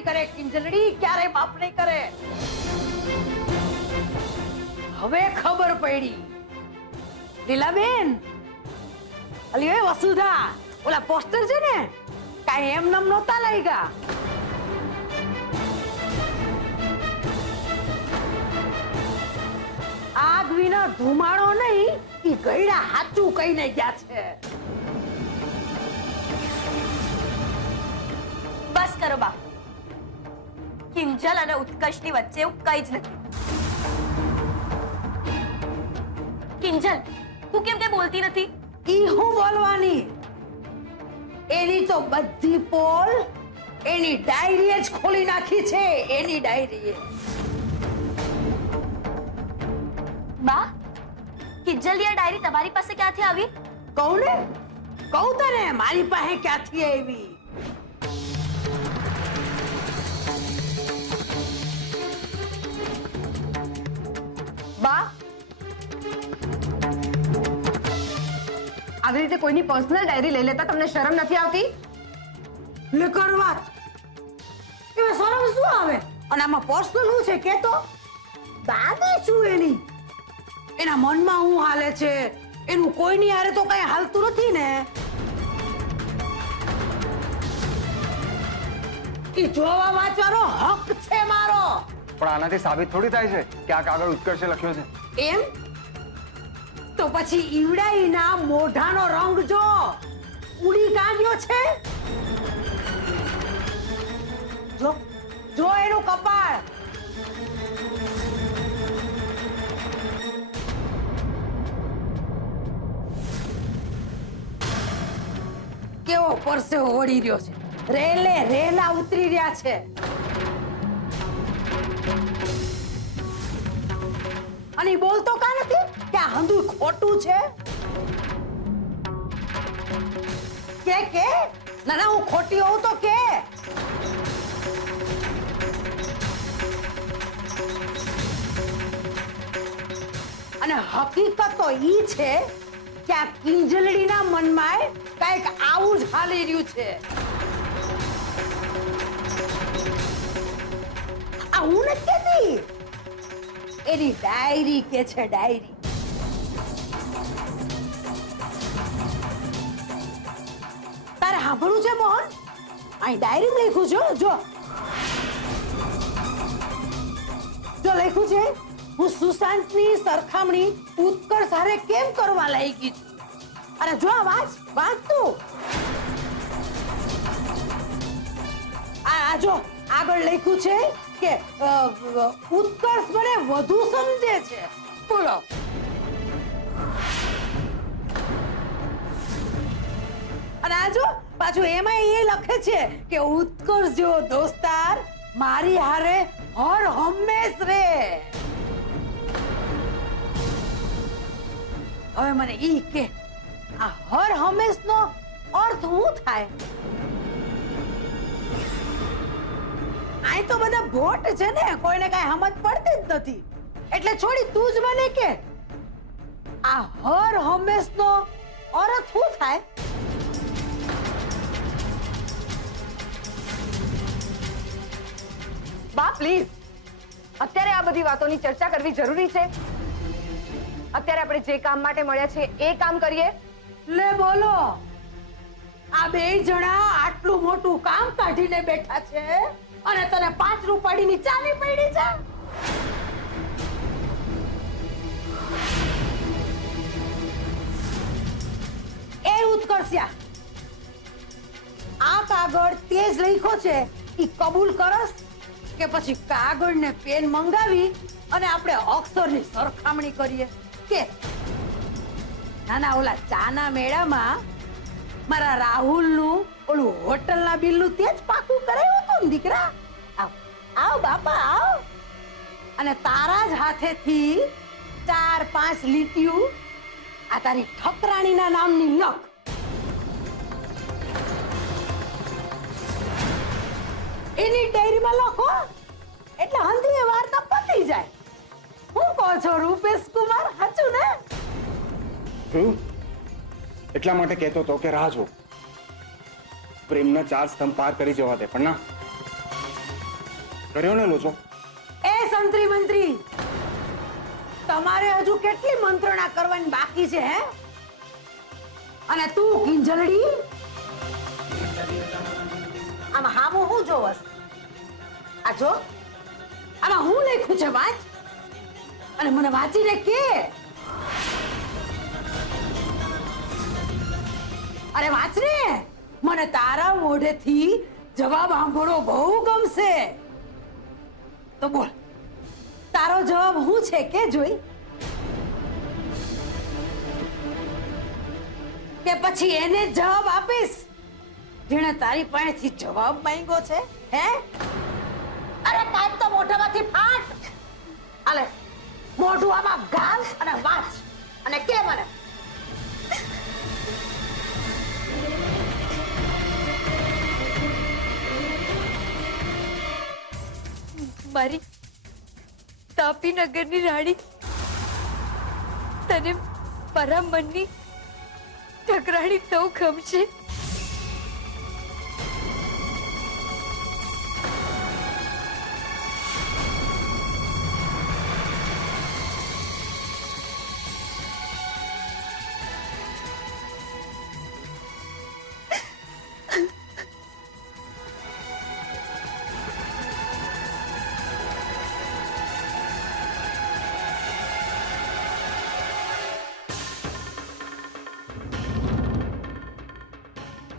નહીં કરે કિંજલડી, ક્યારેય માફ નહીં કરે. હવે ખબર પડી. લીલાબેન, અલી એ વસુધા, ઓલા પોસ્ટર છે ને કાંઈ એમ નમ નહોતા લાગ્યા. આગ વિના ધુમાડો નહીં, ઈ ગયડા હાચું કહીને ગયા છે. બસ કરો બા. કિંજલ અને ઉત્કર્ષની વચ્ચે એવું કઈ જ નથી. કિંજલ, તું કેમ કે બોલતી નથી? ઈ હું બોલવાની? એની તો બધી પોલ એની ડાયરીએ જ ખોલી નાખી છે. એની ડાયરીએ. બા, કિંજલની આ ડાયરી તમારી પાસે ક્યાંથી આવી? કહું ને, કહું તને મારી પાસે ક્યાંથી આવી. બા, આવી રીતે કોઈની પર્સનલ ડાયરી લઈ લેતા તમને શરમ નથી આવતી? લે કર વાત. એમાં શરમ શું આવે? અને આમાં પર્સનલ શું છે કે તો દાદી છું એની. એના મનમાં શું હાલે છે એનું કોઈની હારે તો કઈ હાલતું નથી ને. ઈ જોવા વાંચવાનો હક છે મારો. પણ આનાથી સાબિત થોડી થાય છે કે આ કાગળ ઉત્કર્ષે લખ્યો છે. એમ તો પછી ઈવડાઈના મોઢાનો રંગ જો ઉડી કાઢ્યો છે. જો જો એનું કપાળ. કેવો પરસેવો વળી રહ્યો છે. રેલે રેલા ઉતરી રહ્યા છે. અને બોલતો કા નથી કે આ હંધુ ખોટું છે? કે ના ના હું ખોટી હોઉં તો કે. અને હકીકત તો ઈ છે કે આ કિંજલડીના મનમાં કઈક આવું જ હાલી રહ્યું છે. આ હું નથી કહેતી, એની ડાયરી કે છે. ડાયરી. તારે સાંભળવું છે મોહન? અહીં ડાયરી લખ્યું છે. જો લખ્યું છે, હું સુશાંતની સરખામણી ઉત્કર્ષ હારે કેમ કરવા લાગી છું. અરે જો વાંચ તું. આ જો આગળ લખ્યું છે કે ઉત્કર્ષ મને વધુ સમજે છે. બોલો. અને આ જો પાછું એમાં એ લખે છે કે ઉત્કર્ષ જેવો દોસ્તાર મારી હારે હર હંમેશ રે. હવે મને ઈ કે આ હર હંમેશ નો અર્થ શું થાય? આ તો બધા ભોટ છે ને, કોઈને કઈ સમજ પડતી જ નથી. એટલે છોડી તું જ મને કે આ હર હંમેશ નો અર્થ શું થાય? બા પ્લીઝ, અત્યારે આ બધી વાતોની ચર્ચા કરવી જરૂરી છે? અત્યારે આપણે જે કામ માટે મળ્યા છે એ કામ કરીએ. લે બોલો. આ બે જણા આટલું મોટું કામ કાઢીને બેઠા છે અને તને 5 રૂપિયાની ચાવી પડી છે. એ ઉત્કર્ષ્યા, આ કાગળ તે જ લખ્યો છે ઈ કબૂલ કરસ કે પછી કાગળ ને પેન મંગાવી અને આપણે અક્ષરની સરખામણી કરીએ કે? નાના ઓલા ચાના મેળામાં મારા રાહુલનું ઓલું હોટલના બિલનું તે જ પાકું કરાયું હતું ને દીકરા. આવ આવ બાપા આવ. અને તારા જ હાથેથી 4-5 લીટીયું આ તારી ઠકરાણીના નામની લખ. એની ડાયરીમાં લખો એટલે હંધી વાર્તા પતી જાય. હું કહો છો રૂપેશ કુમાર? સાચું ને? એટલા માટે કહેતો હતો કે રાહ જો, પ્રેમના 4 સ્તંભ પાર કરી જવા દે. પણ ના, કર્યો ને લોચો. એ સંત્રી મંત્રી, તમારે હજુ કેટલી મંત્રણા કરવાની બાકી છે હે? અને તું કિંજલડી, આમાં હામું હું જોવસ? આ જો, આમાં હું લખ્યું છે વાંચ, અને મને વાંચીને કે. અરે વાંચ ને, મને તારા મોઢેથી જવાબ સાંભળવો બહુ ગમશે. તો બોલ, તારો જવાબ શું છે કે જોઈ? કે પછી એને જ જવાબ આપીશ જેણે તારી પાસેથી જવાબ માંગ્યો છે? હે? અરે કાંઈ તો મોઢામાંથી ફાટ. આલે મોઢું આમાં ગાલ અને વાંચ અને કે મને. મારી તાપી નગરની રાણી, તને મારા મનની ઠકરાણી તો ગમશે.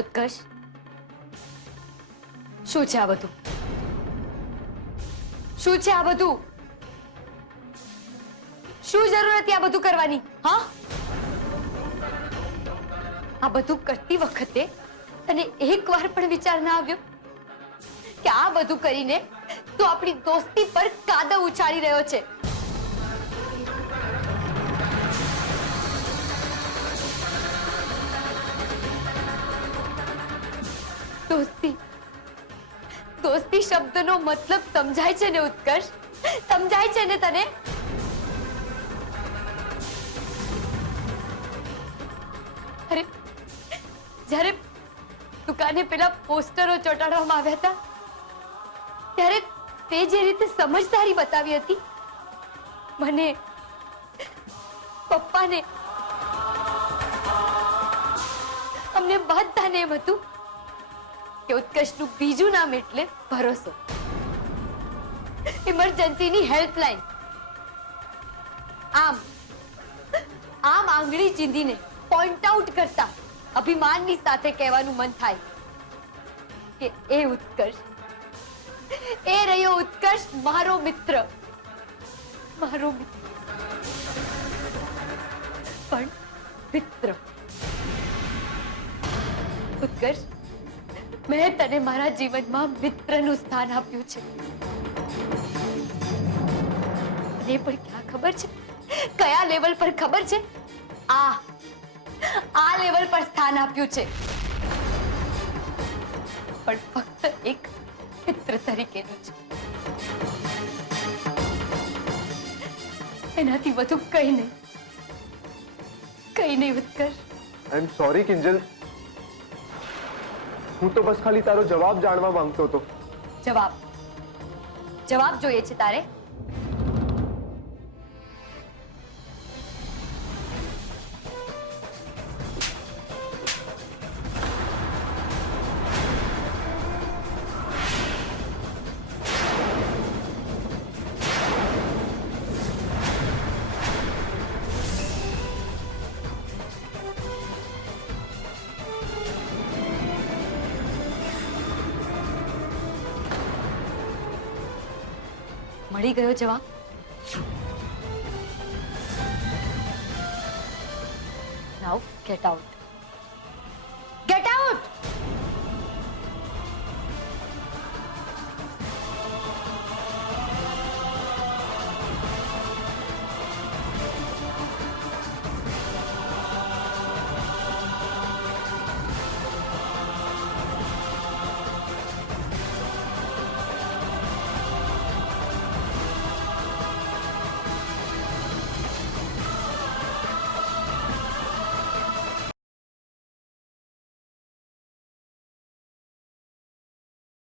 ઉત્કર્ષ, શું છે આ બધું? શું છે આ બધું? શું જરૂર હતી આ બધું કરવાની? હા, આ બધું કરતી વખતે તને એકવાર પણ વિચાર ના આવ્યો કે આ બધું કરીને તું આપણી દોસ્તી પર કાદવ ઉછાળી રહ્યો છે? દોસ્તી, દોસ્તી શબ્દનો મતલબ સમજાય છે ને ઉત્કર્ષ? સમજાય છે ને તને? અરે જ્યારે દુકાને પેલા પોસ્ટરો ચોંટાડવામાં આવ્યા હતા ત્યારે તે જે રીતે સમજદારી બતાવી હતી, મને, પપ્પાને, અમને બધાને એમ હતું કે ઉત્કર્ષનું બીજું નામ એટલે ભરોસો. ઇમરજન્સીની હેલ્પલાઇન. આમ આમ આંગળી ચીંધીને પોઈન્ટ આઉટ કરતા અભિમાનની સાથે કહેવાનું મન થાય કે એ ઉત્કર્ષ, એ રહ્યો ઉત્કર્ષ, મારો મિત્ર, મારો મિત્ર. પણ મિત્ર ઉત્કર્ષ, મેં તને મારા જીવનમાં મિત્રનું સ્થાન આપ્યું છે. અને પણ ક્યાં ખબર છે? કયા લેવલ પર ખબર છે? આ લેવલ પર સ્થાન આપ્યું છે. પણ ફક્ત એક મિત્ર તરીકેનું છે. એનાથી વધુ કઈ નહીં, કઈ નહીં ઉત્કર્ષ. આઈ એમ સોરી કિંજલ, હું તો બસ ખાલી તારો જવાબ જાણવા માંગતો હતો. જવાબ? જવાબ જોઈએ છે તારે? મળી ગયો જવાબ? Now get out.